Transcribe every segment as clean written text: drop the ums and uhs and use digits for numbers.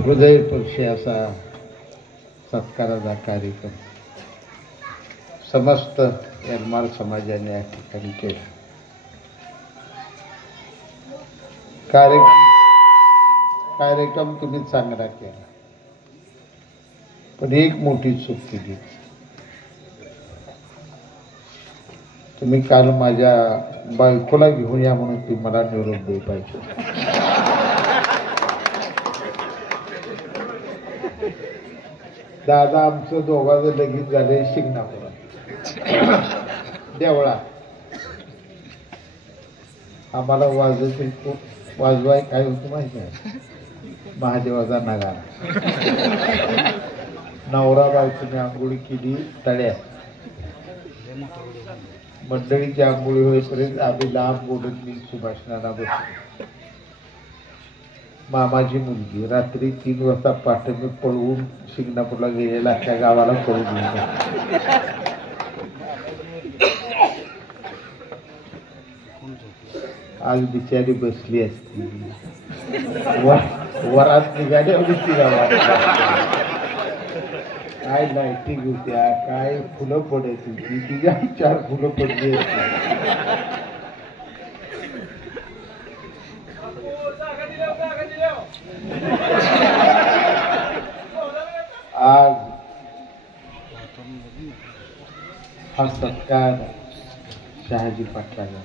हृदयस्पर्शी असा सत्काराचा कार्यक्रम समस्त यलमार समाजाने या ठिकाणी केला. कार्यक्रम तुम्ही चांगला केला, पण एक मोठी चूक केली. तुम्ही काल माझ्या बायकोला घेऊन या म्हणून ती मला निरोप दे पाहिजे. दादा आमचं दोघांचं लगीन झालंय शिंगणापुरात देवळा. आम्हाला वाजवाय काय होतं माहिती आहे? महादेवाचा नगारा. नवरा बायकोने आंघोळी केली तळ्यात. मंडळीची आंघोळी होईपर्यंत आम्ही लांब बोलत मी सुभाषणाला बसलो. मामाची मुलगी रात्री 3 वाजता पाठवून पळवून शिंगणापूरला गेलेला त्या गावाला पळून गेला. आज बिचारी बसली असती, वरात निघाली होती गावात. काय लाईटिंग होत्या, काय फुलं पडत होती, तिच्या 4 फुलं पडली असती. आज हा सत्कार शहाजी पाटलांचा,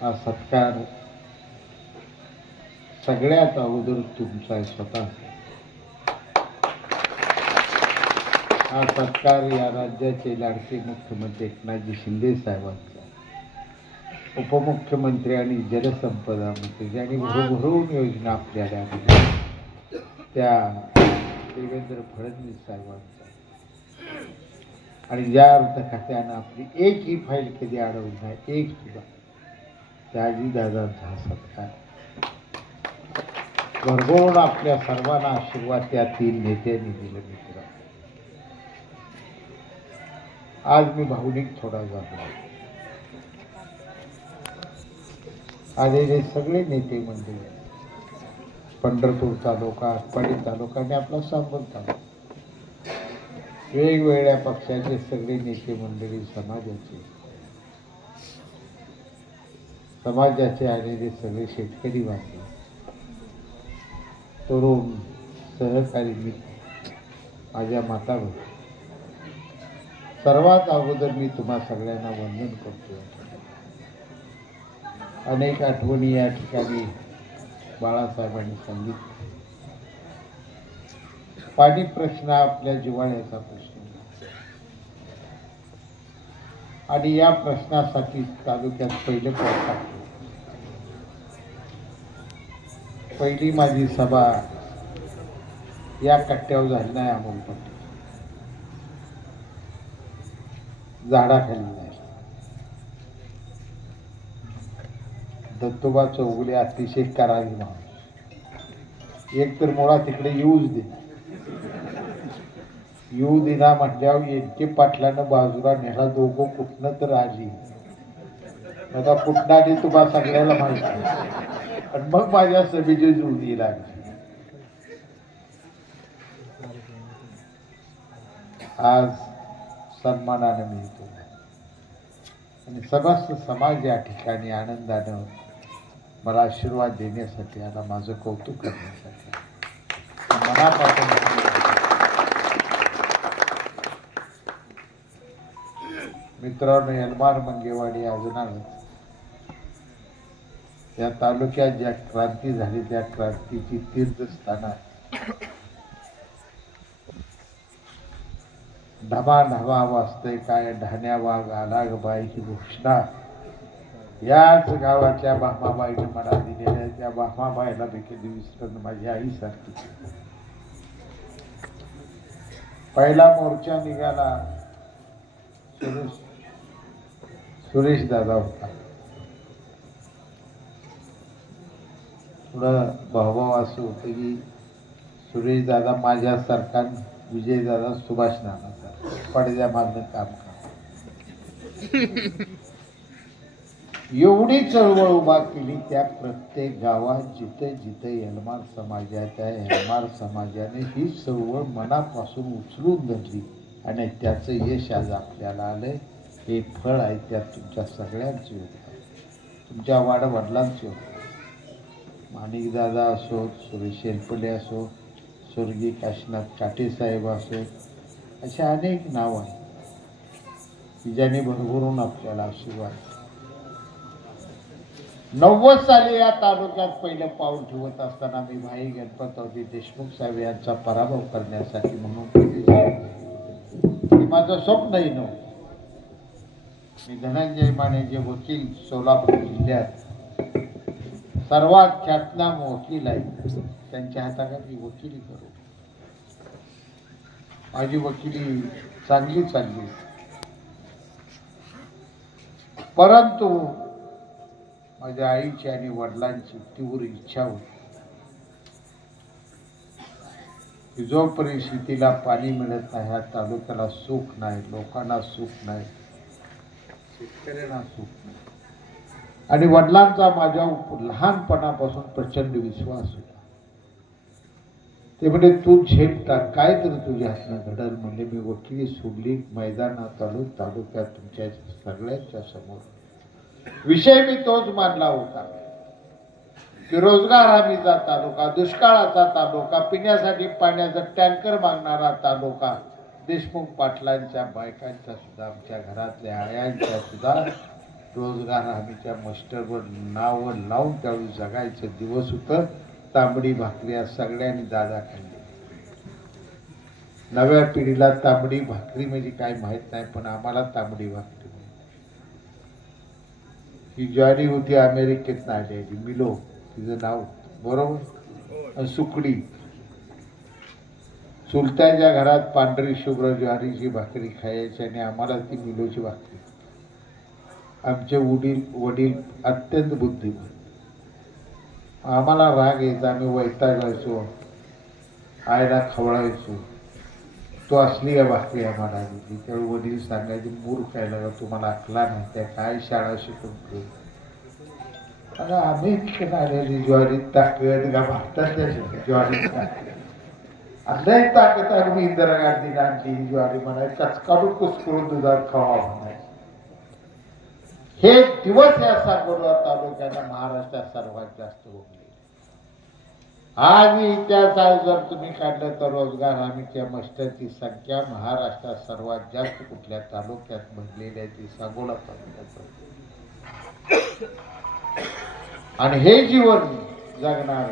हा सत्कार सगळ्यात अगोदर तुमचा स्वतः. हा सत्कार या राज्याचे लाडके मुख्यमंत्री एकनाथजी शिंदे साहेबांचा, उपमुख्यमंत्री आणि जलसंपदा मंत्री ज्यांनी भरभरून योजना आपल्याला दिल्या त्या देवेंद्र फडणवीस साहेबांचा, आणि ज्या अर्थ खात्यानं आपली एकही फाईल कधी अडवली नाही, एक सुद्धा, त्याजी दादांचा सत्कार. भरभरून आपल्या सर्वांना आशीर्वाद त्या 3 नेत्यांनी दिले. मित्र, आज मी भावनिक थोडा झालो. आलेले सगळे नेते मंडळी, पंढरपूर तालुका, आटपाडी तालुका आणि आपला सांगोल तालुका, वेगवेगळ्या पक्षाचे सगळे नेते मंडळी, समाजाचे आलेले सगळे शेतकरी बांधव, तरुण सहकारी मित्र, माझ्या माता भगिनी, सर्वात अगोदर मी तुम्हा सगळ्यांना वंदन करतो. अनेक आठवणी या ठिकाणी बाळासाहेबांनी सांगितलं. पाणी प्रश्न आपल्या जिव्हाळ्याचा प्रश्न, आणि या प्रश्नासाठी तालुक्यात पहिलं पाऊल टाकलं. पहिली माझी सभा या कट्ट्यावर झाली नाही, अमोलपट्टी झाडाखाली नाही. दत्तोबा चौगुले अतिशय करारी माणूस. एक तर मुळात तिकडे येऊच दे, येऊ दिना म्हटल्यावर एनके पाटलानं बाजूला नेला. दोघं कुठनं तर आली, आता कुठनं आली तुम्हाला सगळ्याला माहिती. आणि मग माझ्या सभेची जुळणी लागली. आज सन्मानानं मिळतो आणि समस्त समाज या ठिकाणी आनंदानं मला आशीर्वाद देण्यासाठी आला, माझं कौतुक करण्यासाठी. मनापासून मित्रांनो, यलमार मंगेवाडी आजनाळ या तालुक्यात ज्या क्रांती झाली त्या क्रांतीची तीर्थस्थान आहे. ढमा ढमा वाजतंय काय, ढाण्या वाघ आला ग बाई ही घोषणा याच गावातल्या भामाबाईने मला दिलेल्या. त्या भामाबाईला देखील विसरून माझी आई सारखी. पहिला मोर्चा निघाला सुरेश दादा होता. थोडं भावभाव असं होतं की सुरेश दादा माझ्यासारखा, विजय दादा सुभाष नानाचा पडद्या मागणं काम करा. एवढी चळवळ उभा केली त्या प्रत्येक गावात जिथे जिथे यलमार समाजात आहे यलमार समाजाने ही चळवळ मनापासून उचलून धरली आणि त्याचं यश आज आपल्याला आलंय. हे फळ आहे त्यात तुमच्या सगळ्यांचे योगदान, तुमच्या वाडवडिलांचे योगदान. माणिकदादा असो, सुरेश शेलपले असो, स्वर्गीय काशीनाथ काटेसाहेब असो, अशा अनेक नावं आहेत की ज्यांनी भरभरून आपल्याला आशीर्वाद. 90 साली या तालुक्यात पहिलं पाऊल ठेवत असताना मी भाई गणपतरावजी देशमुख साहेब यांचा पराभव करण्यासाठी म्हणून माझं स्वप्नही नव्हतं. मी धनंजय माने जे वकील सोलापूर जिल्ह्यात सर्वात ख्यातनाम वकील आहे त्यांच्या हाताखाली वकिली करू. माझी वकिली चांगली चालली, परंतु माझ्या आईची आणि वडिलांची तीव्र इच्छा होती की जोपर्यंत शेतीला पाणी मिळत नाही, ह्या तालुक्याला सुख नाही, लोकांना सुख नाही, शेतकऱ्यांना सुख नाही. आणि वडिलांचा माझ्या लहानपणापासून प्रचंड विश्वास होता. ते म्हणजे तू झेप टाक, काय तरी तुझ्या हातनं घडल. म्हणजे मी वकिली सोडली, मैदानात आलो, तालुक्यात तुमच्या सगळ्यांच्या समोर विषय मी तोच मांडला होता की रोजगार हमीचा तालुका, दुष्काळाचा तालुका, पिण्यासाठी पाण्याचा टँकर मागणारा तालुका, देशमुख पाटलांच्या बायकांच्या सुद्धा, आमच्या घरातल्या आयांच्या सुद्धा रोजगार हमीच्या मस्टरवर नाव लावून त्यावेळी जगायचं दिवस होतं. तांबडी भाकरी आज सगळ्यांनी दादा खाल्ली. नव्या पिढीला तांबडी भाकरी म्हणजे काय माहित नाही, पण आम्हाला तांबडी भाकरी ही ज्वारी होती अमेरिकेत आलेली, मिलो तिचं नाव बरोबर, सुकडी. चुलत्याच्या घरात पांढरी शुभ्र ज्वारीची भाकरी खायची आणि आम्हाला ती मिलोची भाकरी. आमचे वडील अत्यंत बुद्धिमान. आम्हाला राग यायचा, आम्ही वैतागायचो, आईला खवळायचो. तो असली का भाकरी आम्हाला दिली. त्यावेळी वडील सांगायचे, मूर्ख काय लागा, तुम्हाला अकला नाही, त्या काय शाळा शिकून ठेवू. आणि आम्ही तिकडे आलेली ज्वारीत ताकद का भारताच्या ज्वारीत ताकद, लय ताकद आहे. मी इंदिरा गांधीने आणली ही ज्वारी म्हणाय, कचकाडून कुचकरून दुधात खावा म्हणाय. हे दिवस या सांगोला तालुक्याला महाराष्ट्रात सर्वात जास्त होते. आज इतिहासात जर तुम्ही काढलं तर रोजगार हमीच्या मस्टरची संख्या महाराष्ट्रात सर्वात जास्त कुठल्या तालुक्यात भरलेली आहे ती सांगोला तालुक्यात. आणि हे जीवन जगणार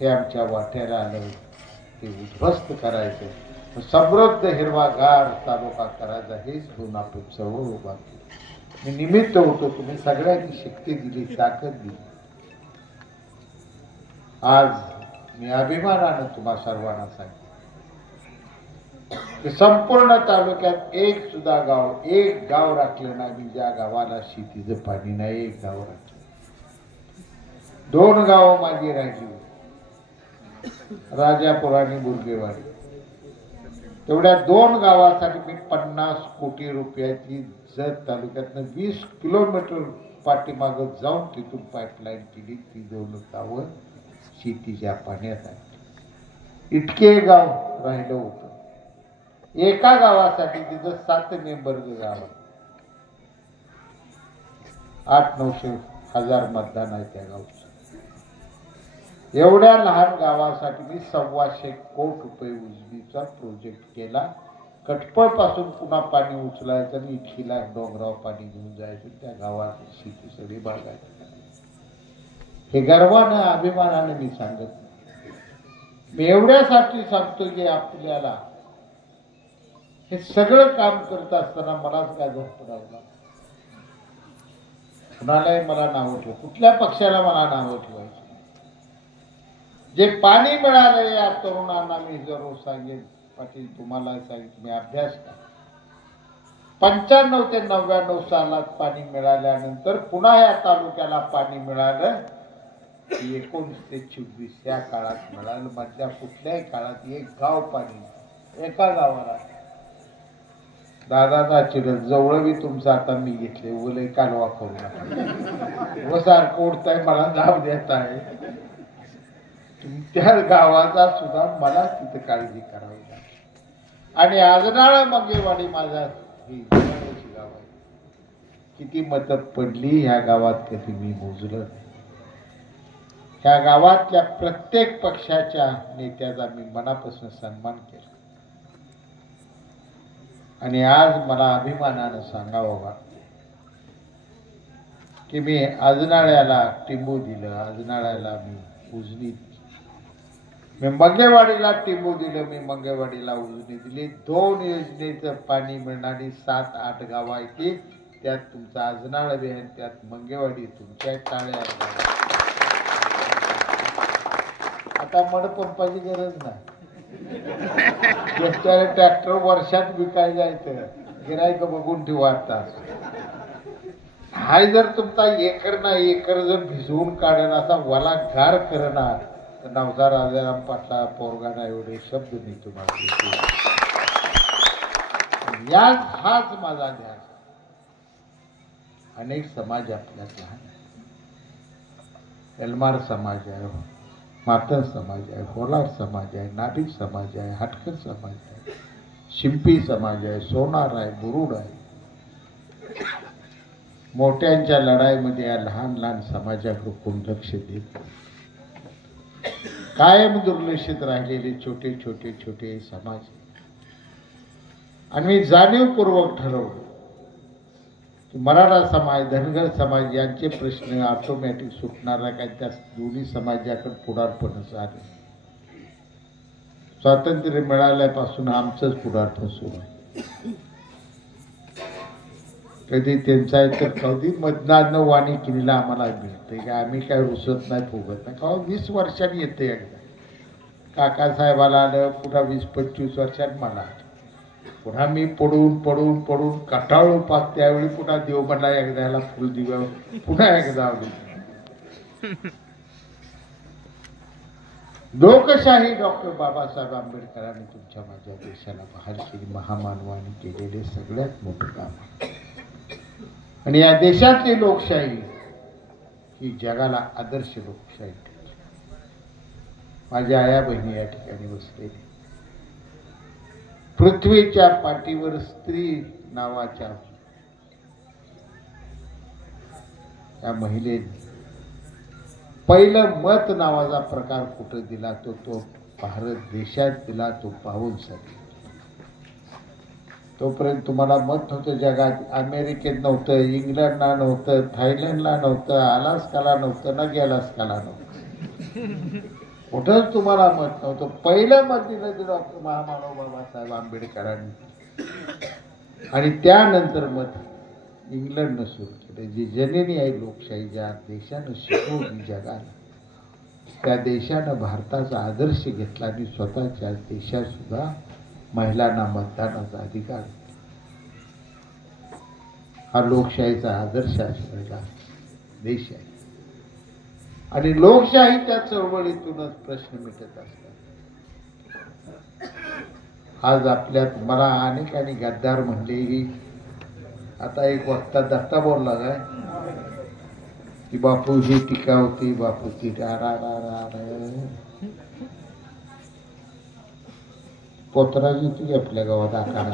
हे आमच्या वाट्याला आलं, ते उद्ध्वस्त करायचं, समृद्ध हिरवागार तालुका करायचा, हेच दोन आपण चळवळ उभा केली. मी निमित्त होतो, तुम्ही सगळ्यांनी शक्ती दिली, ताकद दिली. आज मी अभिमानानं तुम्हा सर्वांना सांगतो की संपूर्ण तालुक्यात एक सुद्धा गाव, एक गाव राखलं नाही ज्या गावाला शेतीचं पाणी नाही. एक गाव राखलं. 2 गावं माझी राहिली, राजापूर आणि बुर्गेवाडी. तेवढ्या 2 गावासाठी मी 50 कोटी रुपयाची जत तालुक्यातनं 20 किलोमीटर पाठीमागं जाऊन तिथून पाईपलाईन केली. ती 2 गावं शेतीच्या पाण्यात आहे. इतके गाव राहिलं होतं. एका गावासाठी तिथं 7 मेंबर गाव, 800-900 हजार मतदान आहे त्या गावचं. एवढ्या लहान गावासाठी मी 125 कोटी रुपये उजनीचा प्रोजेक्ट केला. कटपळ पासून पुन्हा पाणी उचलायचं आणि इटकीला डोंगराव पाणी घेऊन जायचं. त्या गावात शेती सगळी बागायची. हे गर्वानं अभिमानाने मी सांगत नाही. मी एवढ्यासाठी सांगतो की आपल्याला हे सगळं काम करत असताना मलाच काय झोपडावला. कुणालाही मला नावं ठेव, कुठल्या पक्षाला मला नावं ठेवायची. जे पाणी मिळालं या तरुणांना मी जरूर सांगेन, पाटील तुम्हाला सांगितलं, तुम्ही अभ्यास करा. 95 ते 99 सालात पाणी मिळाल्यानंतर पुन्हा या तालुक्याला पाणी मिळालं. 19 ते 24 या काळात मिळालं. मधल्या कुठल्याही काळात एक गाव पाणी, एका गावाला दादाचा चिरत जवळ बी तुमचं आता मी घेतले उलय कालवा करू नका व सारखं उडताय मला जाब देत आहे तुमच्या गावाचा सुद्धा मला तिथे काळजी करावी लागते आणि आजनाळ मंगेवाडी माझा ही गाव आहे किती मतं पडली ह्या गावात कधी मी मोजलं ह्या गावातल्या प्रत्येक पक्षाच्या नेत्याचा मी मनापासून सन्मान केला आणि आज मला अभिमानानं सांगावं वाटतं की मी आजनाळ्याला टिंबू दिलं आजनाळ्याला मी उजनी मी मंगेवाडीला टिंबू दिलं मी मंगेवाडीला उजनी दिली 2 योजनेचं पाणी मिळणारी 7-8 गावं आहेत त्यात तुमचा आजनाळ बी आहे त्यात मंगेवाडी तुमच्या टाळ्या आता मडपंपाची गरज नाही ट्रॅक्टर वर्षात विकायला जायचं गिरायक बघून ठेवा हाय जर तुमचा एकर ना एकर जर भिजवून काढण असा वला गार करणार तर नवसा राजाराम पाटला पोरगाना एवढे शब्द मी तुम्हाला हाच माझा ध्यास अनेक समाज आपल्यात लहान एलमार समाज आहे मातन समाज आहे होलार समाज आहे नाभिक समाज आहे हाटकर समाज आहे शिंपी समाज आहे सोनार आहे बुरुड आहे मोठ्यांच्या लढाईमध्ये या लहान लहान समाजाकडे कोण लक्ष देत कायम दुर्लक्षित राहिलेले छोटे छोटे छोटे समाज आणि मी जाणीवपूर्वक ठरवलं की मराठा समाज धनगर समाज यांचे प्रश्न ऑटोमॅटिक सुटणार आहे काय त्या दोन्ही समाजाकडे पुढारपणच आले स्वातंत्र्य मिळाल्यापासून आमचंच पुढारपण सुरू आहे कधी त्यांचा तर कधी मतदान वाणी केलेला आम्हाला मिळते का आम्ही काय रुसत नाही फुगत नाही का 20 वर्षांनी येते एकदा काकासाहेबाला आलं पुन्हा 20-25 वर्षांनी मला आलं पुन्हा मी पडून पडून पडून कटाळू पाक त्यावेळी पुन्हा देव म्हणला एकदा ह्याला फुल दिव्या पुन्हा एकदा आवडी लोकशाही डॉक्टर बाबासाहेब आंबेडकरांनी तुमच्या माझ्या देशाला बहाल केली महामानवाने केलेले सगळ्यात मोठं काम आहे आणि या देशातली लोकशाही ही जगाला आदर्श लोकशाही माझ्या आया बहिणी या ठिकाणी बसलेली पृथ्वीच्या पाठीवर स्त्री नावाच्या त्या महिलेने पहिलं मत नावाचा प्रकार कुठं दिला तो भारत देशात दिला तो पाहून साठी तोपर्यंत तुम्हाला मत नव्हतं जगात अमेरिकेत नव्हतं इंग्लंडला नव्हतं थायलंडला नव्हतं अलास्काला नव्हतं ना गेलास्काला नव्हतं कुठंच तुम्हाला मत नव्हतं पहिलं मत दिलं ते डॉक्टर महामानव बाबासाहेब आंबेडकरांनी आणि त्यानंतर मत इंग्लंडनं सुरू केलं जी जननी आहे लोकशाही ज्या देशानं शिकवली जगाला त्या देशानं भारताचा आदर्श घेतला आणि स्वतःच्या देशात सुद्धा महिलांना मतदानाचा अधिकार हा लोकशाहीचा आदर्श असलेला देश आहे आणि लोकशाहीच्या चळवळीतूनच प्रश्न मिटत असतात आज आपल्यात मला अनेकांनी गद्दार म्हणलेली आता एक वक्ता दत्ता बोलला काय की बापू ही टीका होती बापू ती पोतराजी ती आपल्या गावात आकार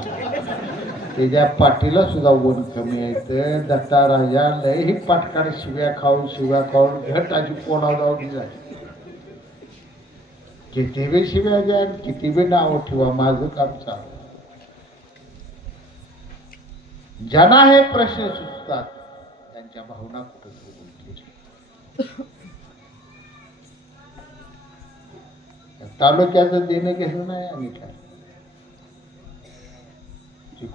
त्याच्या पाठीला सुद्धा ऊन कमी आहे तर दत्ता राजा लय ही पाटकाने शिव्या खाऊन घट आजी कोणावर जाऊन झाली किती बी शिव्या द्या किती बी नाव ठेवा माझं काम चालू ज्यांना हे प्रश्न सुचतात त्यांच्या भावना कुठं तालुक्याचं देणं घेणं नाही आम्ही काय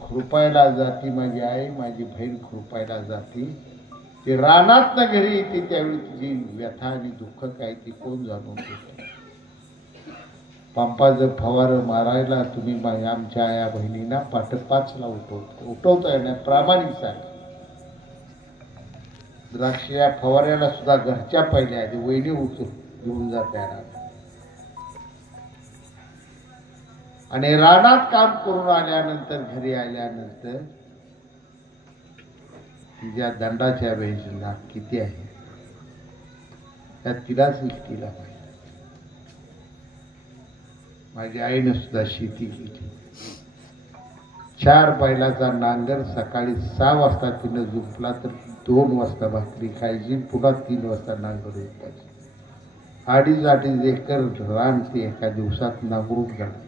खुरपायला जाती माझी आई माझी बहीण खुरपायला जाती ती रानात ना घरी येते त्यावेळी तुझी व्यथा आणि दुःख काय ती कोण जाणून घेत पंपाचं फवार मारायला तुम्ही आमच्या आया बहिणींना 5:30ला उठवता येणार प्रामाणिक सांग द्राक्ष या फवाऱ्याला सुद्धा घरच्या पहिल्या आधी वहिनी घेऊन जात येणार आणि रानात काम करून आल्यानंतर घरी आल्यानंतर तिच्या दंडाच्या वेळेला किती आहे त्या तिलाच इष्टीला पाहिजे. माझ्या आईने सुद्धा शेती केली. 4 बैलाचा नांगर सकाळी 6 वाजता तिनं झुंपला तर 2 वाजता भाकरी खायची, पुन्हा 3 वाजता नांगर उठवायची. 2.5 एकर रान ते एका दिवसात नांगरून काढायचं.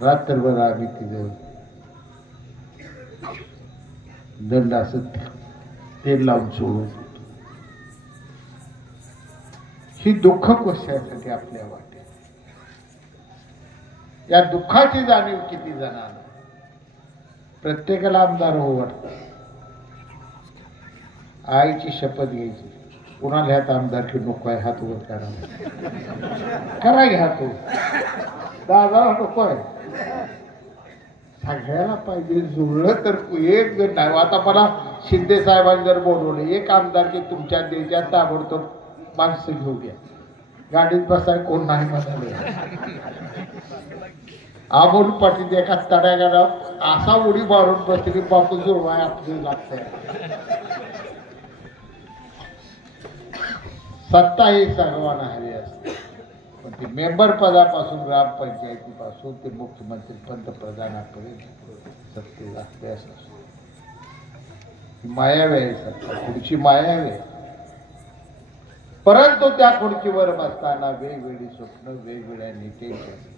रात्रभर आम्ही तिथं दंड असं तेल लावून सोडत होतो. ही दुःख कशासाठी आपल्या वाटेल. या दुःखाची जाणीव किती जणांना. प्रत्येकाला आमदार हो वाटतं. आईची शपथ घ्यायची, कुणाला ह्यात आमदारकी नको आहे, हात वर करा घ्या तो. दादा नको आहे, सगळ्याला पाहिजे. जुळलं तर एक जण नाही. आता मला शिंदे साहेबांनी जर बोलवले, एक आमदारकी तुमच्या देशात ताबडतोब माणसं घेऊ द्या, गाडीत बसाय कोण नाही म्हणाले. आमोल पाटील एका तड्यागाडा असा उडी मारून बसली, बापू जुळवाय आपली लागतंय. सत्ता ही सर्वांना हवी असते, पण ती मेंबर पदापासून ग्रामपंचायतीपासून ते मुख्यमंत्री पंतप्रधानापर्यंत सत्तेत असल्यास मायावी आहे सत्ता. पुढची मायावी आहे, परंतु त्या खुर्चीवर बसताना वेगवेगळी स्वप्न, वेगवेगळ्या नेत्यांची असतात.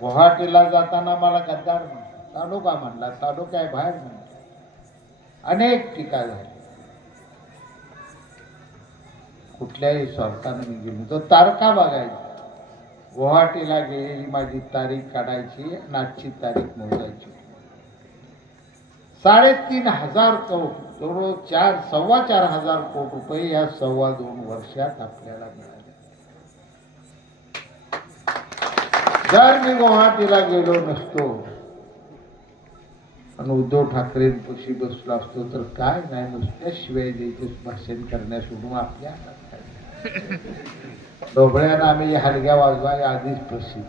गुवाहाटीला जाताना मला गद्दार म्हणला, तालुका म्हणला, तालुक्या बाहेर म्हणला, अनेक टीका झाली. कुठल्याही स्वार्थाने मी गेलो तो तारखा बघायची. गुवाहाटीला गेलेली माझी तारीख काढायची, आजची तारीख मोजायची. 3,500 कोटी, जवळ 4,400 कोटी रुपये या 2.25 वर्षात आपल्याला मिळाले. जर मी गुवाहाटीला गेलो नसतो आणि उद्धव ठाकरेंपाशी बसलो असतो तर काय नाही, नुसत्या शिवाय द्यायचे भाषण करण्या सोडून आपल्या डोबळ्यानं आम्ही हलग्या वाजवाय आधीच प्रसिद्ध.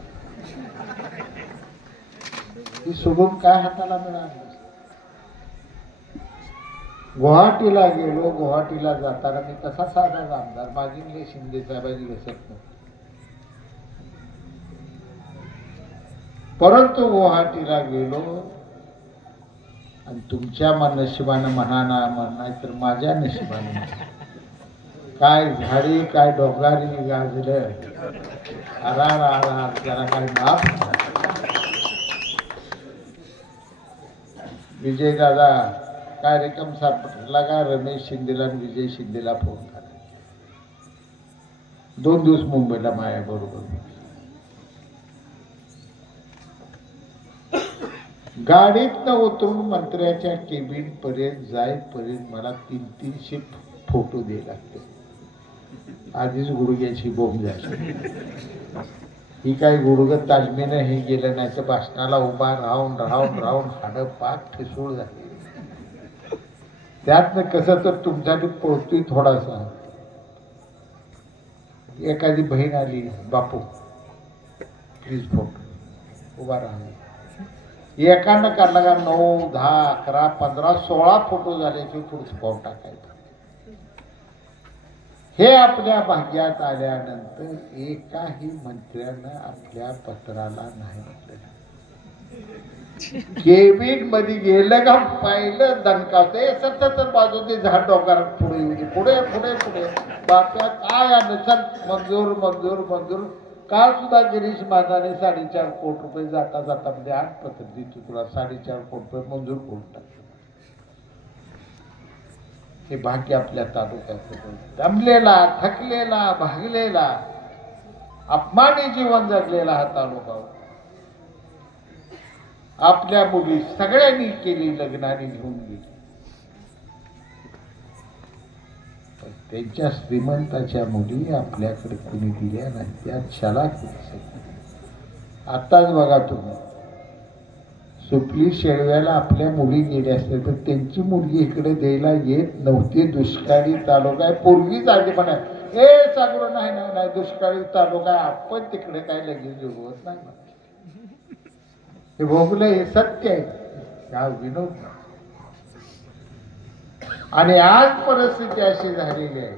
ती सोडून काय हाताला मिळालं. गुवाहाटीला गेलो, गुवाहाटीला जाताना मी कसा साधा आमदार, माझी शिंदे साहेबांनी घसत नव्हती. परंतु गुवाहाटीला गेलो आणि तुमच्या नशिबानं म्हणा ना नाही तर माझ्या नशिबानं, काय झाडी काय डोंगारी गाजलं, त्याला काय माफ. विजय दादा कार्यक्रम सापडला का रमेश शिंदेला आणि विजय शिंदेला फोन करा. 2 दिवस मुंबईला माया बरोबर. गाडीतनं उतरून मंत्र्याच्या केबिन पर्यंत जाईपर्यंत मला 300 फोटो द्यायला लागते. आधीच गुडघ्याची बोंब झाली. ही काय गुडघं ताजमीनं हे गेलं नाही तर भाषणाला उभा राहून राहून राहून हाडं पाक ठिसूळ झाली. त्यातनं कसं तर तुमच्यासाठी पळतोय थोडासा. एखादी बहीण आली, बापू प्लीज फोटो, उभा राहा. एकानं काढला का 9, 10, 11, 15, 16 फोटो झाले की पुढचं पाऊल टाकायचं. हे आपल्या भाग्यात आल्यानंतर एकाही मंत्र्यानं आपल्या पत्राला नाही म्हटलं. केबिन मध्ये गेलं का पहिलं दणकावते सतत बाजूचे झाड डोंगर पुढे येऊ दे, पुढे पुढे पुढे. बाप्या काय नसल मंजूर मंजूर मंजूर. काल सुद्धा गिरीश महाजनाने 4.5 कोटी रुपये जाता जाता म्हणजे 8 पत्र देतो तुला, 4.5 कोटी रुपये मंजूर करून टाकतो. हे भाग्य आपल्या तालुक्यात. दमलेला, थकलेला, भागलेला, अपमानी जीवन जगलेला हा तालुका. आपल्या मुली सगळ्यांनी केली, लग्नाने घेऊन गेली. त्यांच्या श्रीमंताच्या मुली आपल्याकडे कुणी दिल्या नाही. त्या क्षला आताच बघा तुम्ही, सुपली शेळव्याला आपल्या मुली गेल्या असत्या तर त्यांची मुलगी इकडे द्यायला येत नव्हती. दुष्काळी तालुका आहे. पूर्वीच आधी म्हणा हे सांगून नाही नाही नाही दुष्काळी तालुका आपण तिकडे काय लगेच जोगवत नाही. हे भोगलं हे सत्य आहे, हा विनोद नाही. आणि आज परिस्थिती अशी झालेली आहे,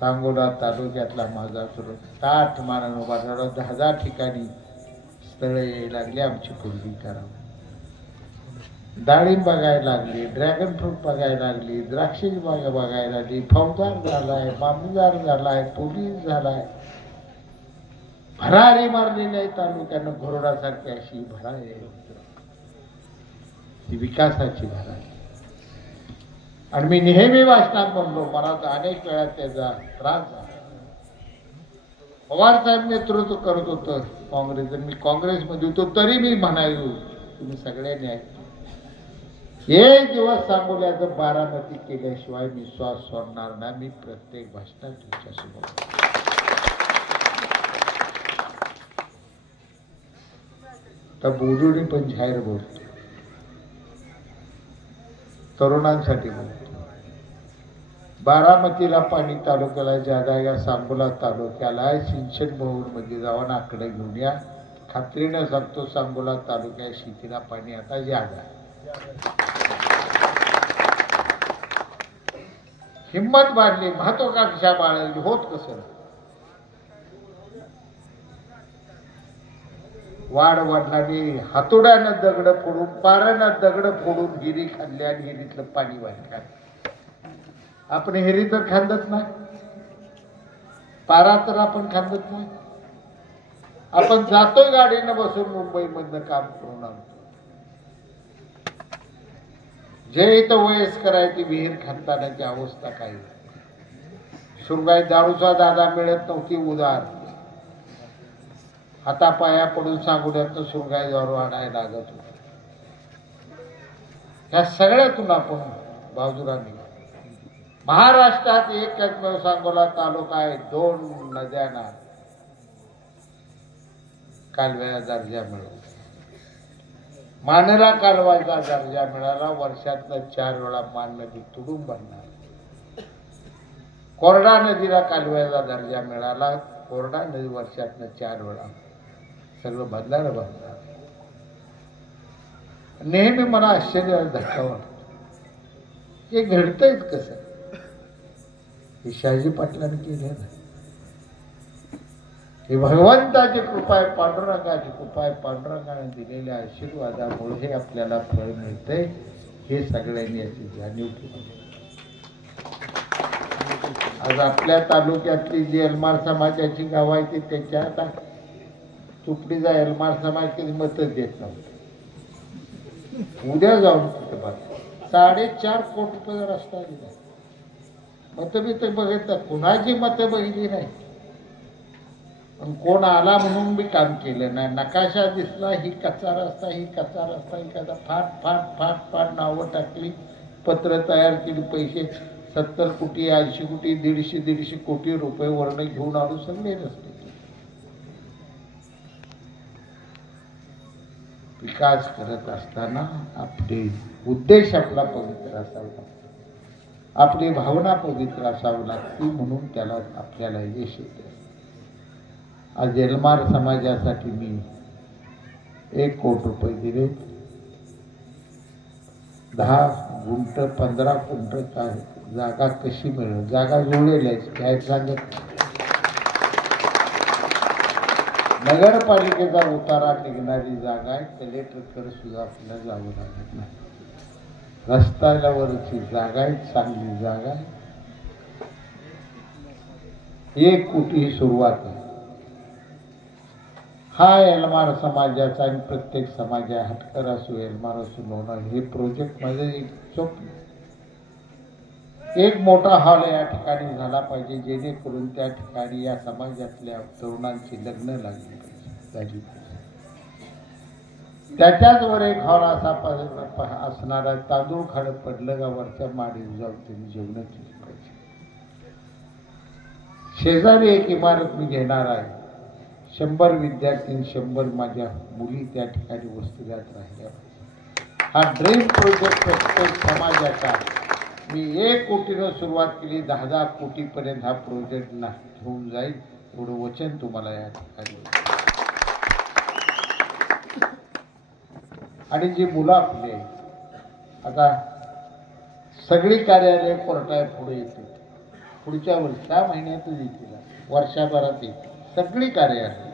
सांगोला तालुक्यातला माझा सुरू ताठ मानानं उभा राहिला. 10 ठिकाणी स्थळ यायला लागली आमची पूर्वी करावं. डाळिंब बघायला लागली, ड्रॅगन फ्रूट बघायला लागली, द्राक्षाची बागा बघायला लागली, फौजदार झालाय, मामलेदार झालाय, पोलीस झालाय. भरारी मारलेली आहे तालुक्यानं, घोरडासारखी अशी भरारी आहे. ती विकासाची भरारी. आणि मी नेहमी भाषणात म्हणलो, मला तर अनेक वेळा त्याचा त्रास झाला. पवार साहेब नेतृत्व करत होतं काँग्रेस, मी काँग्रेसमध्ये होतो तरी मी म्हणायचो, तुम्ही सगळ्यांनी ऐकलं, एक दिवस सांगोल्याचं बारामती केल्याशिवाय मी श्वास सोडणार नाही. मी प्रत्येक भाषणात तुमच्यासोबत. तर बोलून पण जाहीर बोलतो, तरुणांसाठी बोलतो. बारामतीला पाणी तालुक्याला ज्यादा या सांगोला तालुक्याला सिंचन मध्ये जाऊन आकडे घेऊन या. खात्रीनं सांगतो, सांगोला तालुक्यात शेतीला पाणी आता ज्यादा. हिम्मत वाढली, महत्वाकांक्षा बाळगली, होत कसं. वाढ वाढणारी हातोड्यानं दगड फोडून, पाऱ्यानं दगड फोडून हिरी खाल्ली आणि हिरीतलं पाणी वाढ खाल्लं. आपण हिरी तर खांदत नाही, पारा तर आपण खांदत नाही. आपण जातोय गाडीनं बसून मुंबईमधनं काम करून आणतो. जे इथं वयस्कर आहे ती विहीर खांदतानाची अवस्था काही. सुरगाई दारूचा दादा मिळत नव्हती उदार, हातापाया पडून सांगुड्यातनं सुरगाई दारू आणायला लागत होती. ह्या सगळ्यातून आपण बाजूला निघालो. महाराष्ट्रात एकच सांगोला तालुका आहे, 2 नद्यांना कालव्याचा दर्जा मिळाला. मानेला कालव्याचा दर्जा मिळाला. वर्षातनं 4 वेळा मान नदी तुडूंब भरणार. कोरडा नदीला कालव्याचा दर्जा मिळाला. कोरडा नदी वर्षातनं 4 वेळा सगळं बदलायला बदलणार. नेहमी मला आश्चर्य धक्का वाटतो, हे घडतंयच कसं. हे शहाजी पाटलांनी केले ना, हे भगवंताची कृपा आहे, पांडुरंगाची कृपा आहे. पांडुरंगाने दिलेल्या आशीर्वादामुळे हे आपल्याला फळ मिळतंय. हे सगळ्यांनी याची जाणीव केली. आज आपल्या तालुक्यातली जी एलमार समाजाची गाव आहे ती त्याच्या आता चुपडीचा एलमार समाज कधी मतच देत नव्हतं. उद्या जाऊन तिथे बघ 4.5 कोटी रुपये रस्ता दिला. मत बी तर बघितलं, कुणाची मतं बघितली नाही. पण कोण आला म्हणून बी काम केलं नाही. नकाशा दिसला, ही कच्चा रस्ता, ही कच्चा रस्ता, ही कच्चा, फाट फाट फाट फाट नावं टाकली, पत्र तयार केली, पैसे 70 कोटी 80 कोटी 150 कोटी रुपये वर्ण घेऊन आलो सगळे रस्ते. विकास करत असताना आपले उद्देश आपला पवित्र असावा लागतो, आपली भावना पवित्र असावी लागते, म्हणून त्याला आपल्याला यश येते. आज एलमार समाजासाठी मी 1 कोटी रुपये दिले. 10 गुंठ 15 गुंठ काय जागा कशी मिळेल, जागा जुळलेल्या काय सांगत. नगरपालिकेचा उतारा निघणारी जागा आहे, कलेक्टरकडे सुद्धा आपल्याला जावं लागत नाही. रस्त्यावरची जागा आहे, चांगली जागा आहे. 1 कोटी ही सुरुवात आहे. हा एलमार समाजाचा आणि प्रत्येक समाज आहे, हटकर असो एलमार असो लोणार, हे प्रोजेक्ट माझं एक स्वप्न. एक मोठा हॉल या ठिकाणी झाला पाहिजे, जेणेकरून त्या ठिकाणी या समाजातल्या तरुणांची लग्न लागली पाहिजे. त्याच्याच वर एक हॉल असा असणारा, तांदूळ खाड पडलं का वरच्या माडीवर जाऊन त्यांनी जेवण केली पाहिजे. शेजारी एक इमारत मी घेणार आहे. 100 विद्यार्थी 100 माझ्या मुली त्या ठिकाणी वस्तीगृहात राहिल्या. हा ड्रीम प्रोजेक्ट प्रत्येक समाजाचा मी 1 कोटीनं सुरुवात केली, 10 कोटीपर्यंत हा प्रोजेक्ट होऊन जाईल एवढं वचन तुम्हाला या ठिकाणी. आणि जी मुलं आपली आता सगळी कार्यालय कोर्टाच्या पुढे येतील, पुढच्या वर्षा महिन्यातच येतील, वर्षभरात येतील सगळी कार्यालय.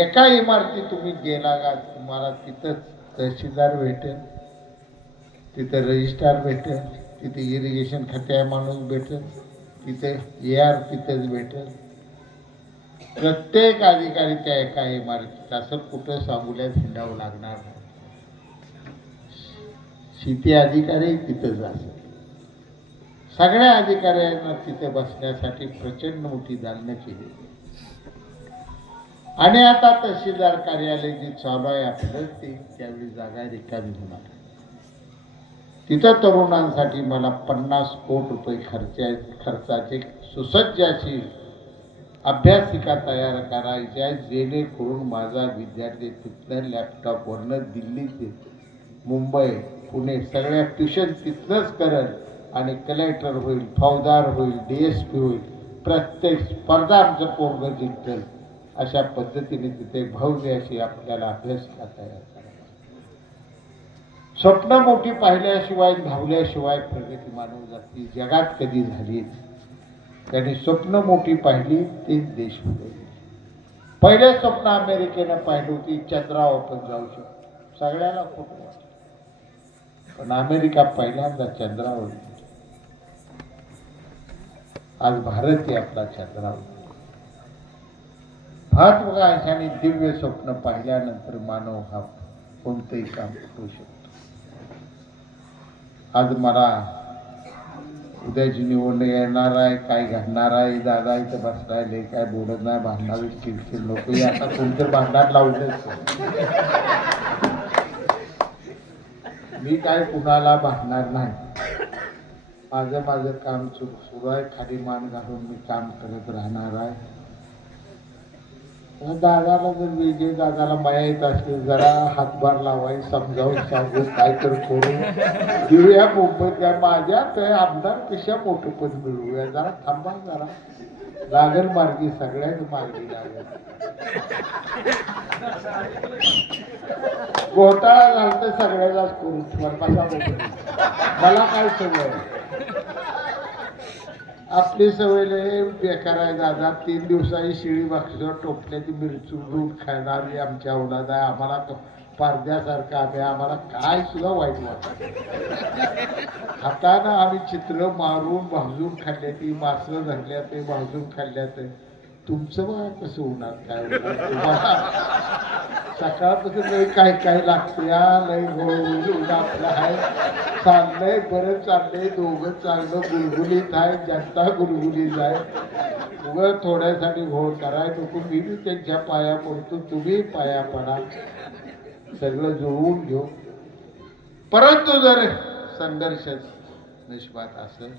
एका इमारतीत तुम्ही गेला का तुम्हाला तिथंच तहसीलदार भेटेल, तिथं रजिस्ट्रार भेटेल, तिथे इरिगेशन खात्या माणूस भेटेल, तिथे AR तिथेच भेटेल. प्रत्येक अधिकारी त्या एका इमारतीत असं कुठं सांगुल्यात हिंडावं लागणार नाही. शेती अधिकारी तिथंच असेल. सगळ्या अधिकाऱ्यांना तिथे बसण्यासाठी प्रचंड मोठी दालनं केली. आणि आता तहसीलदार कार्यालय जे चालू आहे आपलं ते त्यावेळी जागा रिकामी होणार. तिथं तरुणांसाठी मला 50 कोटी रुपये खर्चाचे सुसज्ज अशी अभ्यासिका तयार करायची आहे, जेणेकरून माझा विद्यार्थी तिथनं लॅपटॉपवरनं दिल्ली ते मुंबई पुणे सगळ्या ट्युशन तिथनंच करेल आणि कलेक्टर होईल, फौजदार होईल, DSP होईल. प्रत्येक स्पर्धा आमचं पोरगं जिंकल अशा पद्धतीने तिथे भव्य अशी आपल्याला अभ्यासिका तयार करायची. स्वप्न मोठी पाहिल्याशिवाय धावल्याशिवाय प्रगती मानव जाती जगात कधी झाली. त्यांनी स्वप्न मोठी पाहिली तेच देश पुढे गेले. पहिले स्वप्न अमेरिकेनं पाहिलं होती चंद्रावर आपण जाऊ शकतो. सगळ्याला खोटं वाटलं, पण अमेरिका पहिल्यांदा चंद्रावर गेली. आज भारत आहे आपला चंद्रावर. महत्वाकांक्षाने दिव्य स्वप्न पाहिल्यानंतर मानव हा कोणतंही काम करू शकतो. आज मला उद्याची निवडणूक येणार आहे, काय घडणार आहे, दादा इथं बसलाय काय बोलत नाही, भांडणारी चिडचिड लोक आता कोणतं भांडण लावलं. मी काय कुणाला भांडणार नाही. माझं काम सुरू आहे. खाली मान घालून मी काम करत राहणार आहे. दादाला जर विजय दादाला माया येत असेल जरा हातभार लावाय, समजावून सांगू काय तर करू देऊया मुंबईत. काय माझ्या तर आमदार पेक्षा मोठं पद मिळवूया. जरा थांबा, जरा लागल मार्गी, सगळ्याच मार्गी लागेल. घोटाळा झाला तर सगळ्यालाच करू मला काय सवय. आपली सवय लय बेकार आहे दादा. 3 दिवसाची शिळी भाकरीवर टोपल्याची मिरची दूध खाणारी आमच्या औलाद आहे. आम्हाला पारद्यासारखं आम्ही, आम्हाला काय सुद्धा वाईट वाटत. हातानं आम्ही चित्र मारून भाजून खाल्ल्या, ती मासं धरल्या ते भाजून खाल्ल्या. ते तुमचं बघा कसं होणार, काय होणार तुम्हाला. सकाळपासून लय काय काय लागतं या लय गोळ आपलं आहे. चाललंय बरं चाललंय, दोघं चाललं गुलगुलीत आहे, जनता गुलगुलीत आहे. उगं थोड्यासाठी घोळ कराय नको. मी बी त्यांच्या पाया पडतो, तुम्ही पाया पडा, सगळं जुळवून घेऊ. परंतु जर संघर्ष नशिबात असेल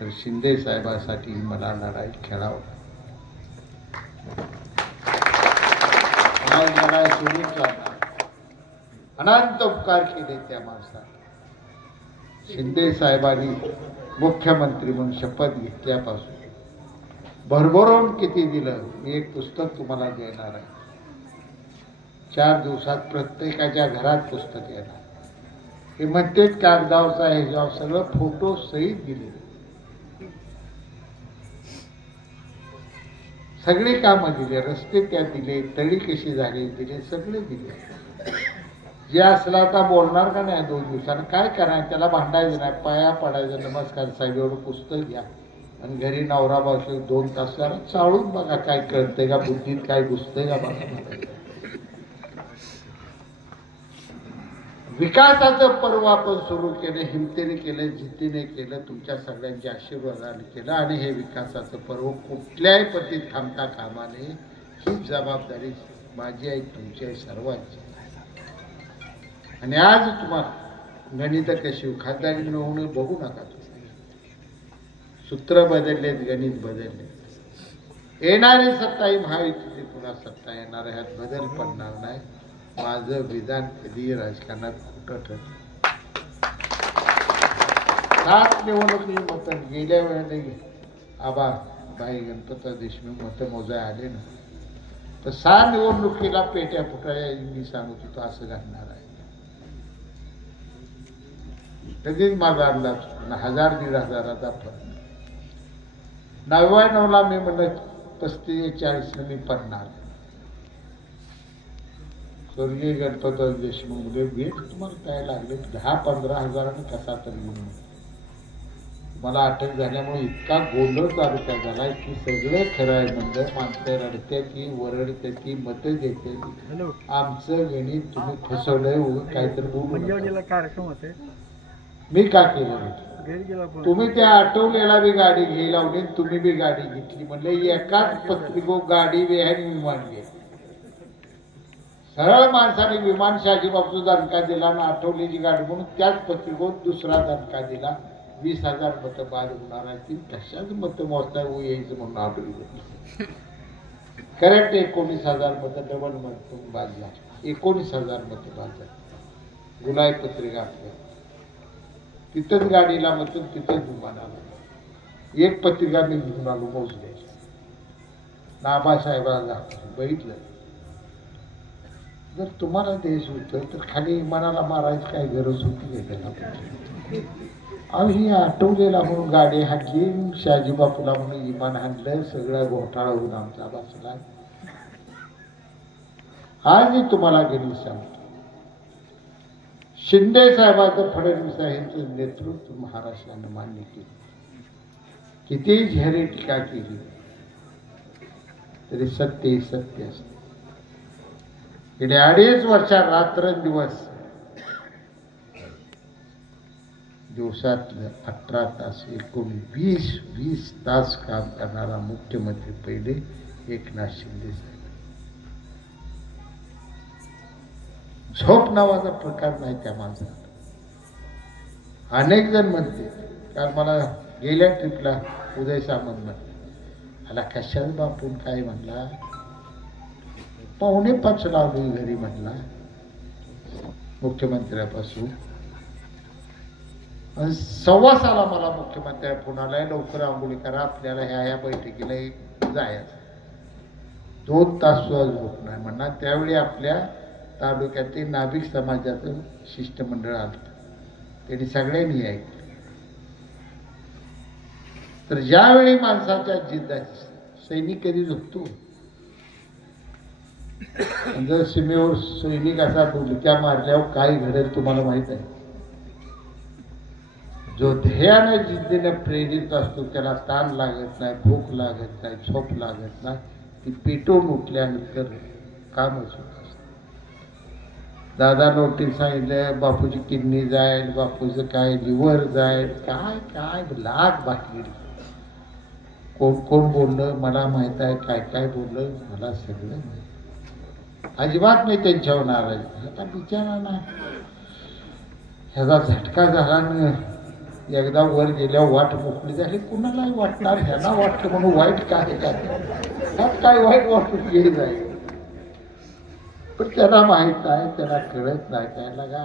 तर शिंदे साहेबांसाठी मला लढाई खेळावं. लढाई सोडून चालणार. अनंत उपकार केले त्या माणसाने. शिंदे साहेबांनी मुख्यमंत्री म्हणून शपथ घेतल्यापासून भरभरून किती दिलं. मी एक पुस्तक तुम्हाला देणार आहे. 4 दिवसात प्रत्येकाच्या घरात पुस्तक येणार. हे म्हणते कागदावरचा ह्याच्यावर सगळं फोटो सहित दिले. सगळे कामं दिले, रस्ते त्या दिले, तळी कशी झाली दिले, सगळे दिले. जे असला आता बोलणार का नाही 2 दिवसानं, काय करायचं त्याला भांडायचं नाही, पाया पडायचं, नमस्कार साहेब एवढं पुस्तक घ्या आणि घरी नवरा बायको 2 तास जरा चाळून बघा काय कळतंय का, बुद्धीत काय घुसतंय का बघा. विकासाचं पर्व आपण सुरू केलं, हिमतीने केलं, जिद्दीने केलं, तुमच्या सगळ्यांच्या आशीर्वादाने केलं. आणि हे विकासाचं पर्व कुठल्याही पद्धतीत थांबता कामा नये. ही जबाबदारी माझी आहे, तुमची आहे, सर्वांची. आणि आज तुम्हाला गणित कशी खासदारी न होणं बघू नका. तुम्ही सूत्र बदललेत, गणित बदलले. येणारी सत्ताही महायुतीची पुन्हा सत्ता येणार, ह्यात बदल पडणार नाही. माझं विधान कधी राजकारणात कुठं ठरलं. 7 निवडणुकी मतं गेल्या वेळेला आबा बाई गणपतराव देशमुख मतं मोजाय आले ना, तर 6 निवडणुकीला पेट्या फुटाळ्या मी सांगत होतो असं घडणार आहे. लगेच माझा अंदाज 1000-1500 फरक. 99ला मी म्हणलं 35-40 मी पडणार. स्वर्गीय गणपतराव देशमुख म्हणजे वेट तुम्हाला काय लागले 10-15 हजारांनी कसा तरी म्हणून मला अटक झाल्यामुळे इतका गोंधळ तालुका झाला की सगळं खरं आहे म्हणलं. माणसं रडत्याची वरडत्याची मतं देते. आमचं गणित तुम्ही फसवलंय काहीतरी बोलू कार्यक्रम होते. मी का केलं तुम्ही त्या आठवलेला बी गाडी घे लावली तुम्ही बी गाडी घेतली म्हणले एकाच पत्रिको गाडी वेहाने विमान घे. सरळ माणसाने विमान शाजीबापूचा दणका दिला ना आठवलेची गाडी म्हणून त्याच पत्रिकोत दुसरा दणका दिला. 20,000 मतं बाद होणार आहेत. कशाच मतं मोजता यायचं म्हणून आठवली करेक्ट 19,000 मतं डबल मत बाद झाली. 19,000 मतं बाद झाली. गुलाय पत्रिका आपल्या तिथंच गाडीला मत तिथंच विमानाला. एक पत्रिका मी घेऊन आलो मोजले. नाबासाहेबांना बघितलं जर तुम्हाला देश होतं तर खाली विमानाला मारायची काय गरज होती त्याला. ही आठवलेला म्हणून गाडी हाटली शाजीबापूला म्हणून विमान हाणलं. सगळा घोटाळा होऊन आमचा बसला. आज मी तुम्हाला गणित सांगतो. शिंदे साहेबांचं फडणवीस यांचं नेतृत्व महाराष्ट्रानं मान्य केलं. कितीही झेरी टीका केली तरी सत्य सत्य असते. गेल्या 2.5 वर्षात रात्रंदिवस दिवसातलं 18 तास एकूण 20 तास काम करणारा मुख्यमंत्री पहिले एकनाथ शिंदे साहेब. झोप नावाचा प्रकार नाही त्या माणसाला. अनेक जण म्हणते कारण मला गेल्या ट्रिपला उदय सामंत म्हणले आला कशाला बापून काय म्हणला 4:45 लावली घरी म्हणला मुख्यमंत्र्यापासून. 6:15 मला मुख्यमंत्र्या फोन आलाय लवकर आंघोळी करा आपल्याला ह्या बैठकीला जायचं. 2 तास सुद्धा झोप नाही म्हणणार. त्यावेळी आपल्या तालुक्यातील नाभिक समाजाचं शिष्टमंडळ आलं. त्यांनी सगळ्यांनी ऐकलं. तर ज्यावेळी माणसाच्या जिद्दाची सैनिक कधी झोपतो. जर सीमेवर सैनिक असा डुलक्या मारल्यावर काय घडेल तुम्हाला माहित आहे. जो ध्येयाने जिद्दीने प्रेरित असतो त्याला ताण लागत नाही, भूक लागत नाही, झोप लागत नाही. ती पेटवून उठल्यानंतर कामच होत. दादा नोटीस सांगितलं बापूची किडनी जाईल, बापूचं काय लिव्हर जाईल, काय काय लाख बाकी. कोण कोण बोललं मला माहित आहे, काय काय बोललं मला सगळं माहित. अजिबात नाही त्यांच्यावर नाराज. आता बिचारा ना ह्याचा झटका झाला ना एकदा वर गेल्यावर वाट मोकळी झाली. कुणालाही वाटणार ह्यांना वाटतं म्हणून वाईट काय त्यात काय वाईट वाटून गेली जाईल. पण त्याला माहित आहे त्याला कळत नाही. काय लागा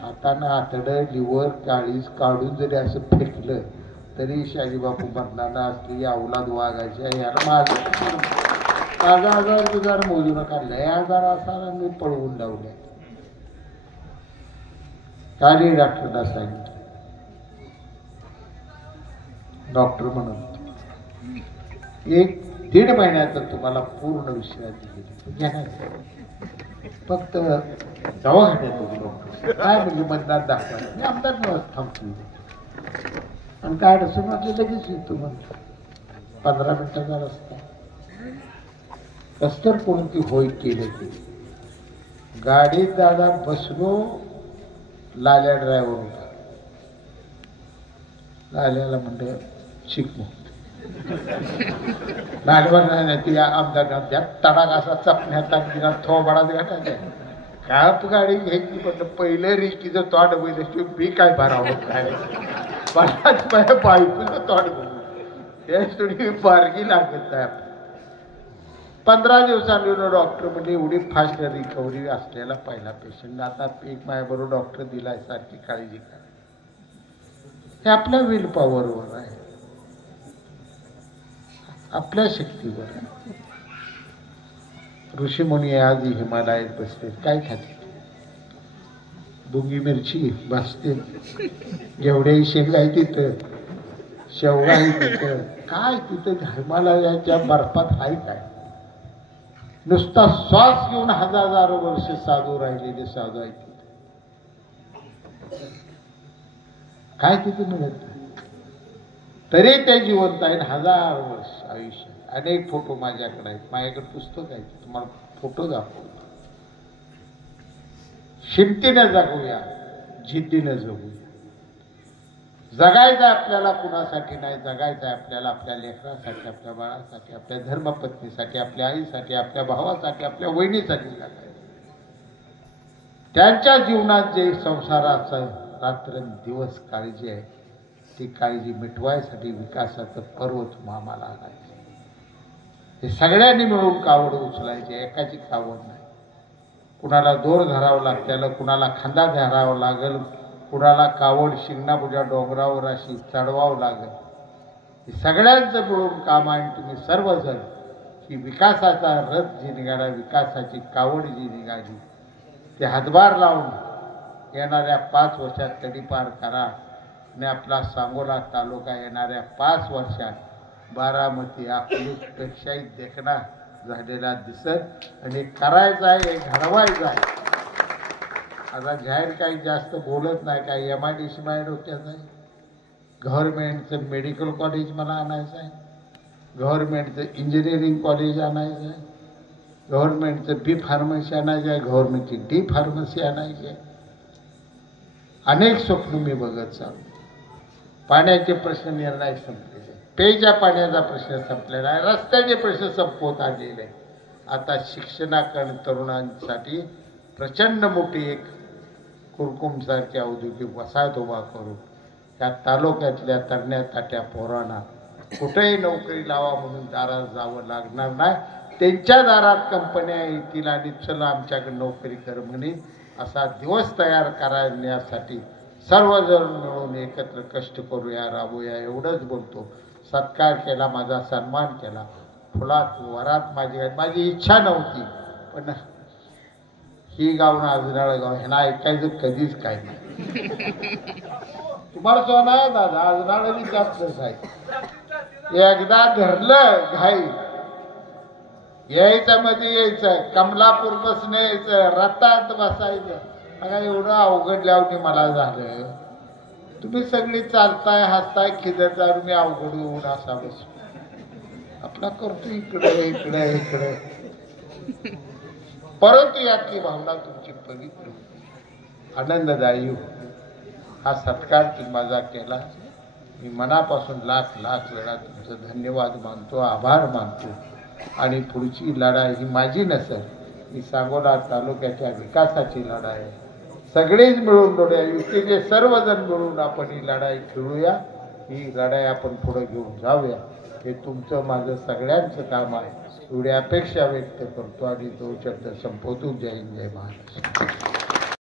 हातानं आतडं लिव्हर काळीज काढून जरी असं फेकलं तरी शाजीबापू मरणाला असली अवलाद वागायची. याला माझा आजार तुझा मोजू नका लय आजार असा मी पळवून लावले. काली डॉक्टरला सांगितलं. डॉक्टर म्हणत 1-1.5 महिन्यात तुम्हाला पूर्ण विश्रांती दिली. फक्त दवाखान्यात डॉक्टर काय म्हणजे मतदार दाखवायला मी आमदार निवास थांबतो आणि काय अडचण वाटली लगेच येतो म्हणतो. 15 मिनिटाचा रस्ता. कस्तर कोणती होय केले ते गाडीत दादा बसलो. लाल्या ड्रायव्हर होता. लाल्याला म्हणलं शिक लालवर नाही ती आमदार त्यात तडाख असा चपण्यात तिला थोबाडाच घाटायचा. काय गाडी घ्यायची पण पहिलं रिकीचं तोंड बघितलं मी काय भरावं काय माझ्या बायकोचं तोंड बघून त्याच थोडी बारगी लागत नाही. 15 दिवसांनी डॉक्टर म्हणजे एवढी फास्ट रिकव्हरी असलेला पहिला पेशंट. आता एक माझ्याबरोबर डॉक्टर दिलाय, सारखी काळजी करा. हे आपल्या विल पॉवरवर आहे, आपल्या शक्तीवर आहे. ऋषीमुनी आज हिमालयात बसले, काय खाते? बुंगी मिरची भाजते, घेवडे शेंगा आहे तिथं, शेवगा आहे तिथं, काय तिथं हिमालयाच्या बर्फात आहे काय? नुसता श्वास घेऊन हजार वर्ष साधू राहिलेले साधू आहेत तिथे. काय तिथे मिळत नाही, तरी ते जिवंत आहेत 1000 वर्ष आयुष्य. अनेक फोटो माझ्याकडे आहेत, माझ्याकडे पुस्तक आहे, तुम्हाला फोटो दाखवतो. हिमतीने जगूया, जिद्दीने जगूया. जगायचं आपल्याला कुणासाठी नाही, जगायचं आपल्याला आपल्या लेकरासाठी, आपल्या बाळासाठी, आपल्या धर्मपत्नीसाठी, आपल्या आईसाठी, आपल्या भावासाठी, आपल्या वहिनीसाठी जगायचं. त्यांच्या जीवनात जे संसाराचा रात्रंदिवस काळजी आहे, ती काळजी मिटवायसाठी विकासाचं पर्व आम्हाला आणायचं. हे सगळ्यांनी मिळून कावड उचलायची, एकाची कावड नाही. कुणाला दोर धरावं लागतं, कुणाला खांदा धरावं लागेल, कुणाला कावड शिंगणापूरच्या डोंगरावर अशी चढवावं लागेल. हे सगळ्यांचं मिळून काम आहे. तुम्ही सर्वजण ही विकासाचा रथ जी निघाला, विकासाची कावड जी निघाली, ते हातभार लावून येणाऱ्या 5 वर्षात तडीपार करा. आणि आपला सांगोला तालुका येणाऱ्या 5 वर्षात बारामती अकलूजपेक्षाही देखणा झालेला दिसत. आणि करायचं आहे, हे घडवायचं आहे. आता जाहीर काही जास्त बोलत नाही, काय MIDC माझ्या डोक्यात आहे. गव्हर्नमेंटचं मेडिकल कॉलेज मला आणायचं आहे, गव्हर्नमेंटचं इंजिनिअरिंग कॉलेज आणायचं आहे, गव्हर्नमेंटचं B फार्मसी आणायचं आहे, गव्हर्नमेंटची D फार्मसी आणायची आहे. अनेक स्वप्न मी बघत चालू. पाण्याचे प्रश्न निर्णायक संपलेले, पेयच्या पाण्याचा प्रश्न संपलेला आहे, रस्त्याचे प्रश्न संपवत आलेले आहे. आता शिक्षणाकडे तरुणांसाठी प्रचंड मोठी एक कुरकुमसारखी औद्योगिक वसाहत उभा करून त्या तालुक्यातल्या तरण्या ताट्या पोरांना कुठेही नोकरी लावा म्हणून दारात जावं लागणार नाही. त्यांच्या दारात कंपन्या येतील आणि चला आमच्याकडे नोकरी कर म्हणे, असा दिवस तयार करण्यासाठी सर्वजण मिळून एकत्र कष्ट करूया, राबूया. एवढंच बोलतो. सत्कार केला, माझा सन्मान केला, फुलात वरात माझी इच्छा नव्हती, पण ही गाव ना आजनाळ गाव ह्यांना ऐकायचं कधीच काय नाही. तुम्हाला सोना आहे दादा, आजनाळी जास्तच आहे. एकदा धरलं घाई, यायचं मध्ये यायचं, कमलापूर बसणे यायचं, रथात बसायचं. बघा एवढं अवघड लावणी मला झालं. तुम्ही सगळी चालताय, हसताय, खिदताय, मी अवघड होऊन असा बसतो. आपला करतो इकडे इकडे इकडे. परंतु यातली भावना तुमची पवित्र, आनंददायी. हा सत्कार तुम्ही माझा केला, मी मनापासून लाख लाख वेळा तुमचं धन्यवाद मानतो, आभार मानतो. आणि पुढची लढाई ही माझी नसेल, ही सांगोला तालुक्याच्या विकासाची लढाई आहे. सगळेच मिळून लढूया, युतीचे सर्वजण मिळून आपण ही लढाई खेळूया, ही लढाई आपण पुढे घेऊन जाऊया. हे तुमचं माझं सगळ्यांचं काम आहे. एवढी अपेक्षा व्यक्त करतो आणि तो शब्द संपवतो. जय हिंद, जय महाराष्ट्र.